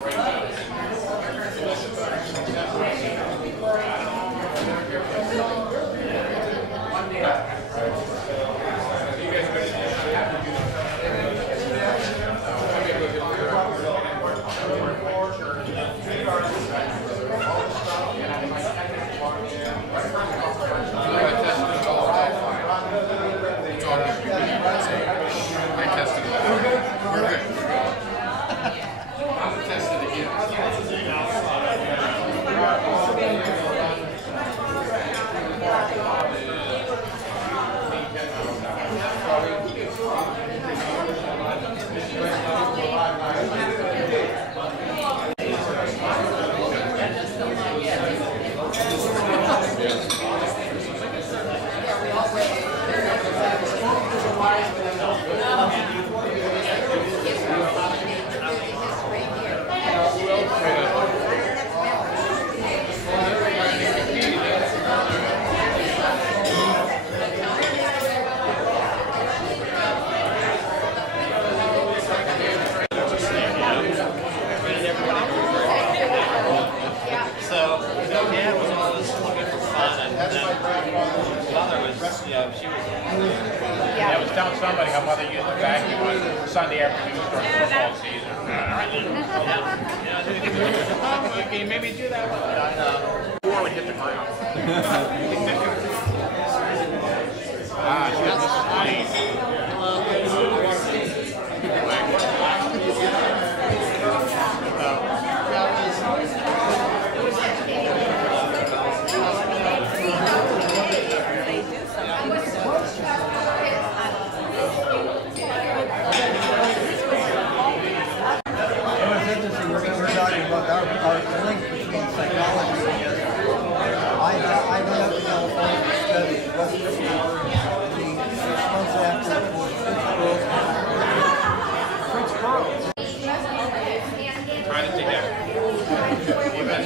I was telling somebody how mother used the vacuum on Sunday afternoon during football season. Can you maybe do that before we hit the ground? That's nice. Our link between psychology and I went up to California to study Western world. The 6 months after Prince Charles. Trying to take that. Even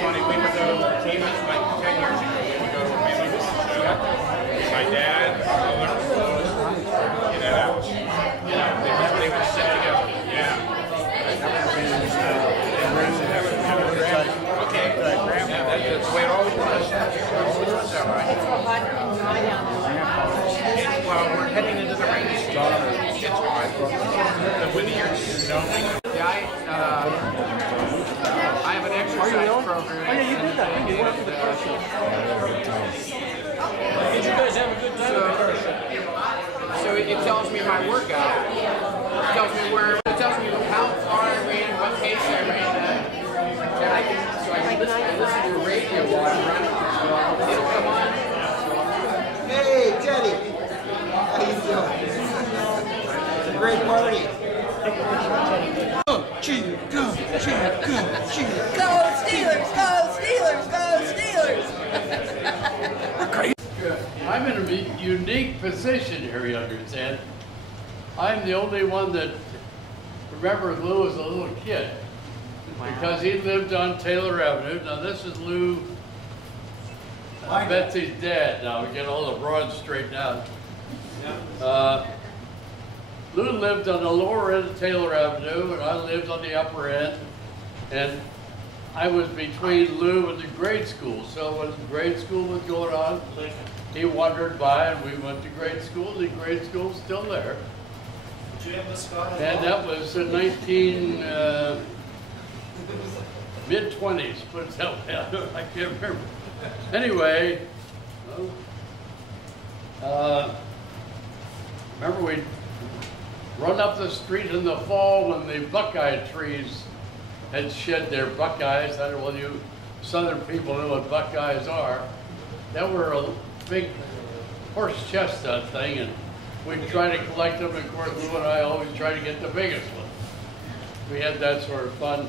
funny, we would go to Cayman like 10 years ago. We would go to maybe my dad, my mother, in and out. You know, they would sit together. Yeah. Okay, that's the way it always was. Well, we're heading into the rainy season. It's hot. With the years snowing. Yeah, I have an exercise program. Oh yeah, you did that. You went to the car show. Did you guys have a good time? So it tells me my workout. It tells me where. It tells me how far I ran, what pace I ran at. And I can listen to the radio while I'm running. It'll come on. Hey, Jenny. How you doing? It's a great party. Go, cheer, go, cheer, go, cheer. Go Steelers! Go Steelers! Go Steelers! I'm in a unique position here, you understand. I'm the only one that remembers Lou as a little kid. Because he lived on Taylor Avenue. Now this is Lou, Betsy's dad. Now we get all the Braun straightened out. Lou lived on the lower end of Taylor Avenue, and I lived on the upper end. And I was between Lou and the grade school. So when grade school was going on, he wandered by, and we went to grade school. The grade school's still there. Did you have the Scott? And that was in mid-20s, put it that way. I can't remember. Anyway, remember we'd run up the street in the fall when the buckeye trees had shed their buckeyes. I don't know whether you southern people know what buckeyes are. That were a big horse chestnut thing, and we'd try to collect them. Of course, Lou and I always try to get the biggest one. We had that sort of fun.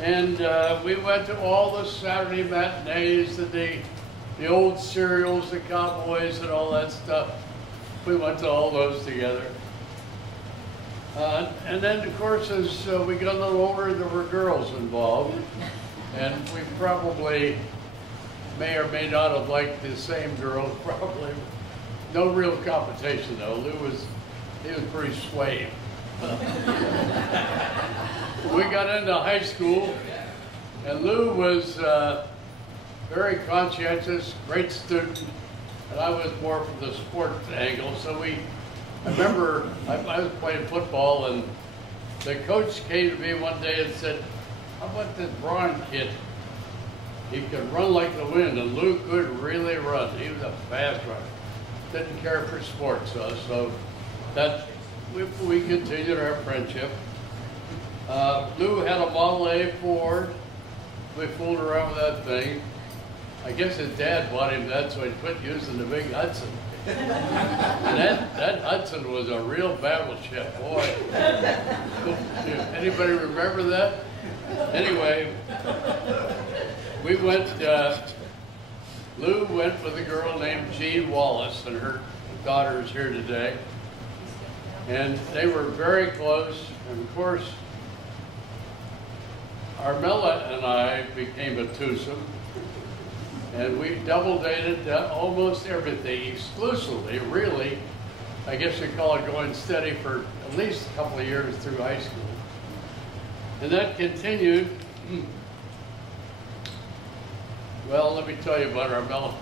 And we went to all the Saturday matinees, and the old serials, the Cowboys, and all that stuff. We went to all those together. And then, of course, as we got a little older, there were girls involved. And we probably may or may not have liked the same girls, probably. No real competition, though. He was pretty suave. we got into high school, and Lou was very conscientious, great student, and I was more from the sports angle. So I remember I was playing football, and the coach came to me one day and said, "How about this Braun kid? He could run like the wind," and Lou could really run. He was a fast runner. Didn't care for sports, so that we continued our friendship. Lou had a Model A Ford. We fooled around with that thing. I guess his dad bought him that, so he quit using the big Hudson. And that Hudson was a real battleship, boy. Anybody remember that? Anyway, we went, Lou went with a girl named Jean Wallace, and her daughter is here today. And they were very close, and of course, Armella and I became a twosome, and we double dated almost everything, exclusively, really. I guess you call it going steady for at least a couple of years through high school. And that continued. Well, let me tell you about Armella.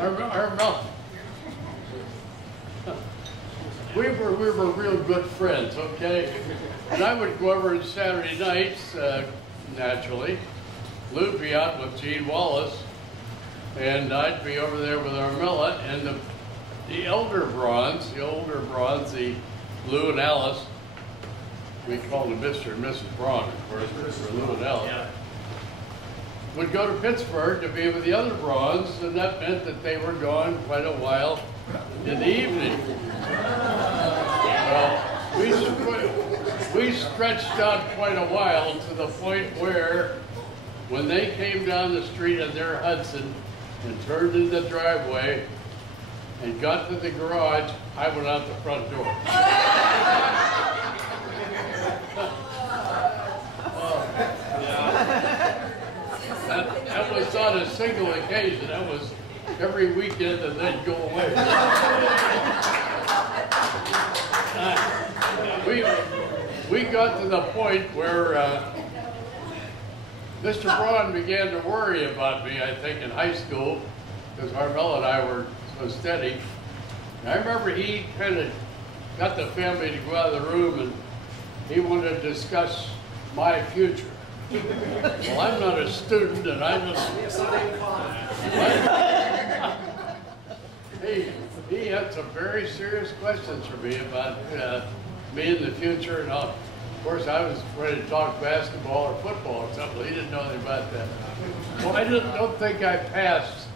Armella. We were real good friends, okay? And I would go over on Saturday nights, naturally. Lou'd be out with Gene Wallace, and I'd be over there with Armella, and the older Brauns, the Lou and Alice, we called them Mr. and Mrs. Braun, of course, for Lou and Alice, would go to Pittsburgh to be with the other Brauns, and that meant that they were gone quite a while in the evening. We stretched out quite a while to the point where when they came down the street in their Hudson and turned in the driveway and got to the garage, I went out the front door. That was on a single occasion. That was every weekend and then go away. We got to the point where Mr. Braun began to worry about me, I think, in high school, because Armella and I were so steady. And I remember he kind of got the family to go out of the room, and he wanted to discuss my future. Well, I'm not a student, and I'm not. He had some very serious questions for me about me in the future, and of course I was ready to talk basketball or football or something. He didn't know anything about that. Well, I don't think I passed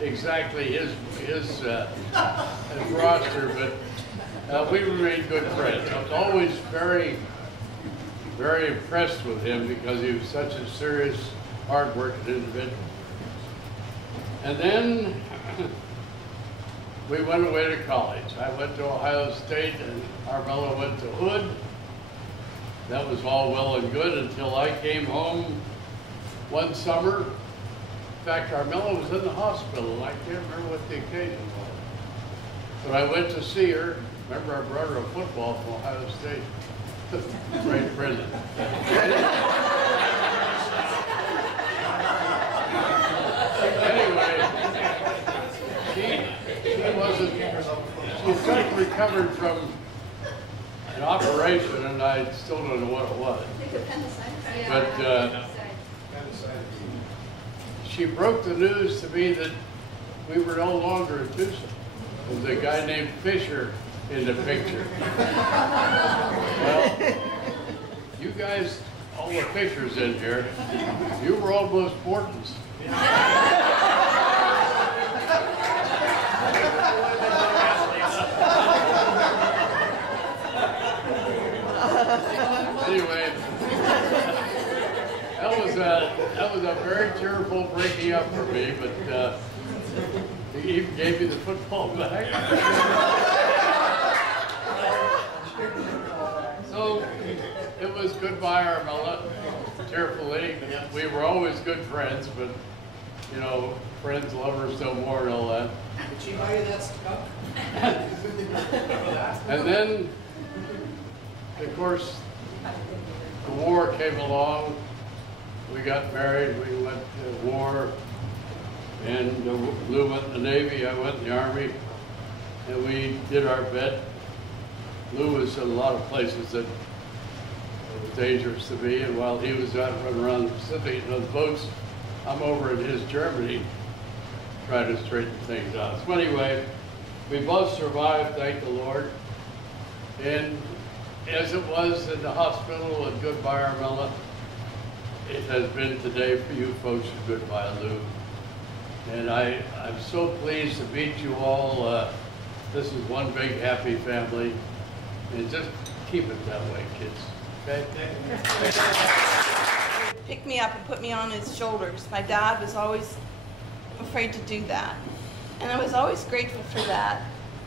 exactly his roster, but we remained good friends. I was always very, very impressed with him because he was such a serious, hard-working individual. And then we went away to college. I went to Ohio State, and Armella went to Hood. That was all well and good until I came home one summer. In fact, Armella was in the hospital, and I can't remember what the occasion was. But I went to see her. Remember, I brought her a football from Ohio State. Great present. Anyway, she just recovered from an operation, and I still don't know what it was. But she broke the news to me that we were no longer a twosome. There was a guy named Fisher in the picture. Well, you guys, all the Fishers in here, you were almost Mortons. Anyway, that was a very tearful breaking up for me, but he even gave me the football back. So it was goodbye, Armella, tearfully. We were always good friends, but you know, friends, lovers, no more, and all that. Did she buy you that stuff? And then, of course, the war came along. We got married, we went to war, and Lou went in the Navy, I went in the Army, and we did our bit. Lou was in a lot of places that were dangerous to be, and while he was out running around the Pacific on the boats, I'm over in his Germany trying to straighten things out. So anyway, we both survived, thank the Lord. And as it was in the hospital at Goodbye Armella, it has been today for you folks at Goodbye Lou. And I'm so pleased to meet you all. This is one big happy family. And just keep it that way, kids. Okay? Picked me up and put me on his shoulders. My dad was always afraid to do that. And I was always grateful for that.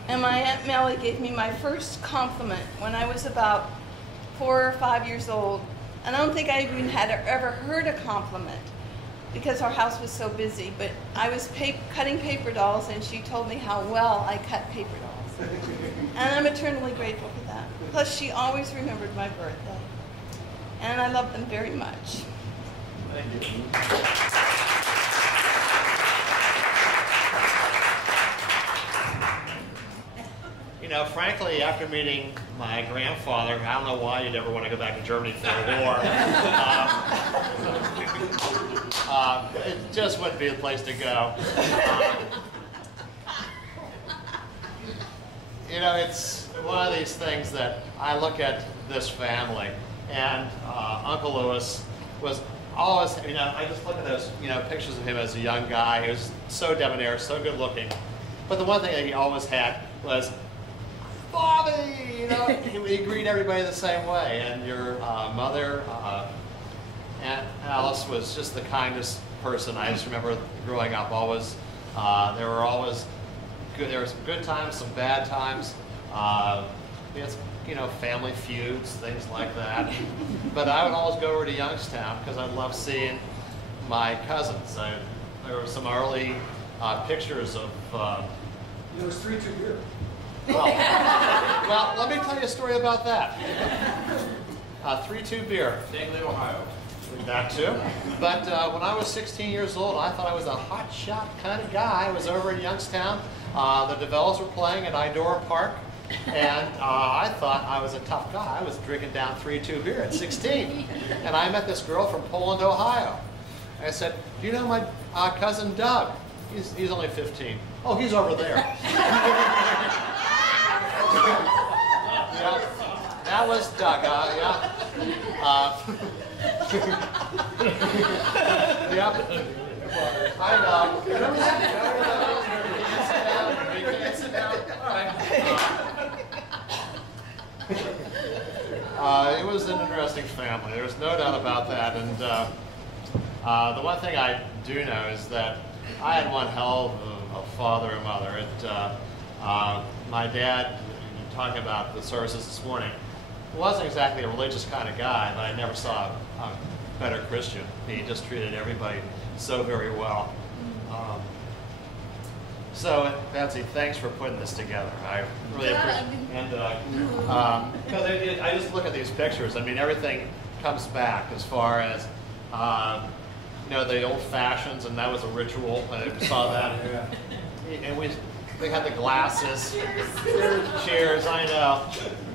And my Aunt Melly gave me my first compliment when I was about 4 or 5 years old. And I don't think I even had ever heard a compliment because our house was so busy. But I was cutting paper dolls, and she told me how well I cut paper dolls. And I'm eternally grateful for that. Plus, she always remembered my birthday. And I love them very much. Thank you. You know, frankly, after meeting my grandfather, I don't know why you'd ever want to go back to Germany for a war. It just wouldn't be the place to go. You know, it's one of these things that I look at this family, and Uncle Louis was always, you know, I just look at those, you know, pictures of him as a young guy. He was so debonair, so good looking. But the one thing that he always had was, Bobby, you know, he greeted everybody the same way. And your mother, Aunt Alice, was just the kindest person. I just remember growing up, always, there were always good, there were some good times, some bad times. We had some, you know, family feuds, things like that. But I would always go over to Youngstown because I loved seeing my cousins. There were some early pictures of... It was 3-2 beer. Well, let me tell you a story about that. 3-2 beer. Dagley, Ohio. That too. But when I was 16 years old, I thought I was a hot shot kind of guy. I was over in Youngstown. The DeVellas were playing at Idora Park. And I thought I was a tough guy. I was drinking down 3-2 beer at 16. And I met this girl from Poland, Ohio. I said, do you know my cousin Doug? He's only 15. Oh, he's over there. Yeah, that was Doug, yeah. Yeah. Hi, Doug. Sit down. All right. It was an interesting family. There's no doubt about that. And the one thing I do know is that I had one hell of a father and mother. My dad, talking about the services this morning, wasn't exactly a religious kind of guy, but I never saw a better Christian. He just treated everybody so very well. So, Betsy, thanks for putting this together. I really appreciate it. And because I just look at these pictures, I mean, everything comes back as far as you know, the old fashions, and that was a ritual. I saw that. And we had the glasses. Cheers. Cheers, I know.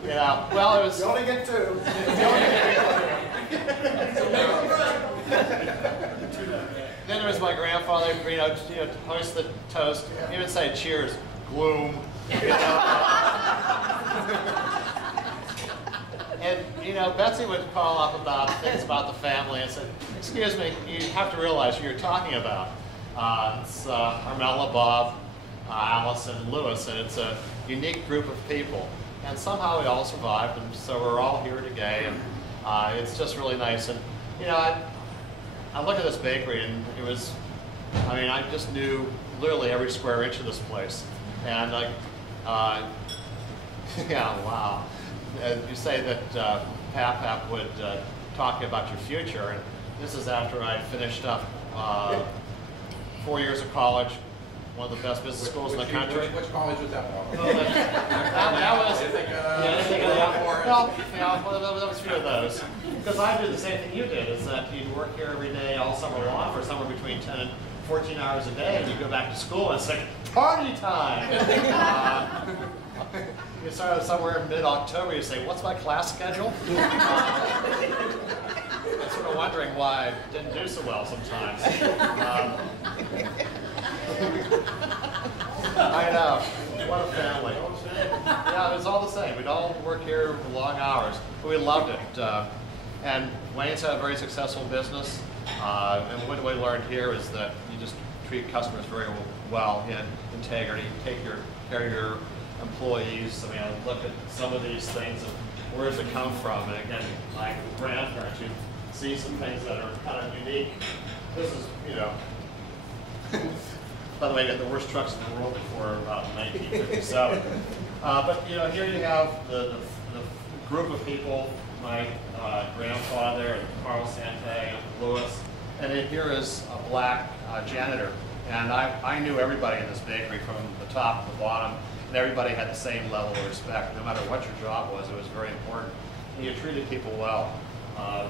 You know, well, it was... You only get 2. Then there was my grandfather, you know, to hoist the toast. He would say, cheers, gloom. You know? And, you know, Betsy would call up about things about the family and said, excuse me, you have to realize who you're talking about. It's Armella, Bob, Alice, and Louis, and it's a unique group of people. And somehow we all survived, and so we're all here today, and it's just really nice. And, you know, I look at this bakery, and it was, I mean, I just knew literally every square inch of this place. And, like, yeah, wow. You say that Pap would talk about your future, and this is after I finished up 4 years of college, one of the best business schools in the country. Which college was that, Paul? That was, well, there was a few of those. Because I did the same thing you did, is that you'd work here every day all summer long for somewhere between 10 and 14 hours a day, and you go back to school and it's like, party time! You start somewhere in mid-October, you say, what's my class schedule? I'm sort of wondering why I didn't do so well sometimes. I know. What a family. Yeah, it was all the same. We'd all work here for long hours, but we loved it. And Wayne's had a very successful business. And what we learned here is that you just treat customers very well in integrity. Take care of your employees. I mean, I look at some of these things and where does it come from? And again, like grandparents, you see some things that are kind of unique. This is, you know, by the way, I got the worst trucks in the world before 1957. But you know, here you have the group of people, my grandfather, Carl Sante, Lewis, and then here is a black janitor. And I knew everybody in this bakery from the top to the bottom, and everybody had the same level of respect. No matter what your job was, it was very important. And you treated people well. But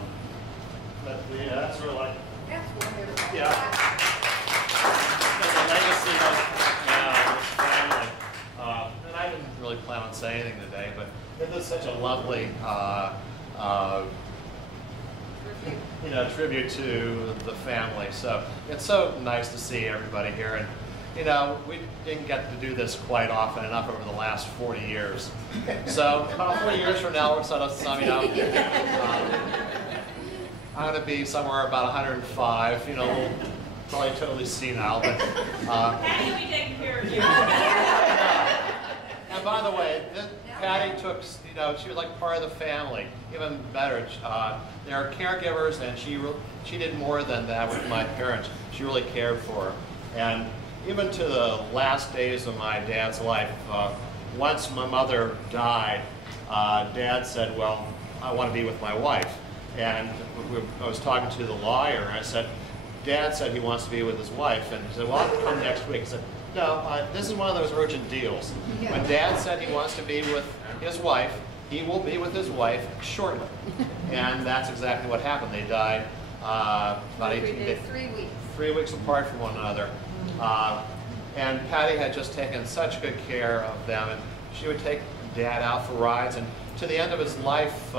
yeah, that's sort of like, yeah. The legacy of this family. And I didn't really plan on saying anything today, but it was such a lovely you know, tribute to the family. So it's so nice to see everybody here. And you know, we didn't get to do this quite often enough over the last 40 years. So about 40 years from now, we're sort of summing up. I'm going to be somewhere about 105, you know, probably totally senile, but... Patty will be taking care of you. And by the way, Patty took, you know, she was like part of the family, even better. They are caregivers, and she did more than that with my parents. She really cared for her. And even to the last days of my dad's life, once my mother died, Dad said, well, I want to be with my wife. And I was talking to the lawyer, and I said, Dad said he wants to be with his wife. And he said, well, I'll come next week. I said, no, this is one of those urgent deals. When Dad said he wants to be with his wife, he will be with his wife shortly. And that's exactly what happened. They died about 18 days. 3 weeks. 3 weeks apart from one another. And Patty had just taken such good care of them, and she would take Dad out for rides. And to the end of his life,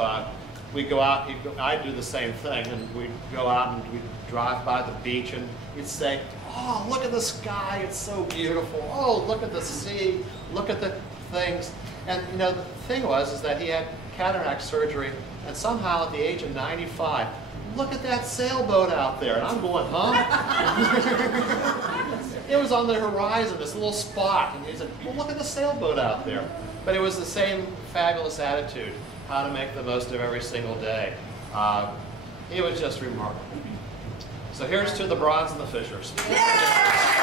we'd go out, I'd do the same thing, and we'd go out and we'd drive by the beach, and he'd say, oh, look at the sky, it's so beautiful. Oh, look at the sea, look at the things. And you know, the thing was that he had cataract surgery, and somehow at the age of 95, look at that sailboat out there. And I'm going, huh? It was on the horizon, this little spot. And he said, well, look at the sailboat out there. But it was the same fabulous attitude, how to make the most of every single day. It was just remarkable. So here's to the Brauns and the Fishers. Yeah!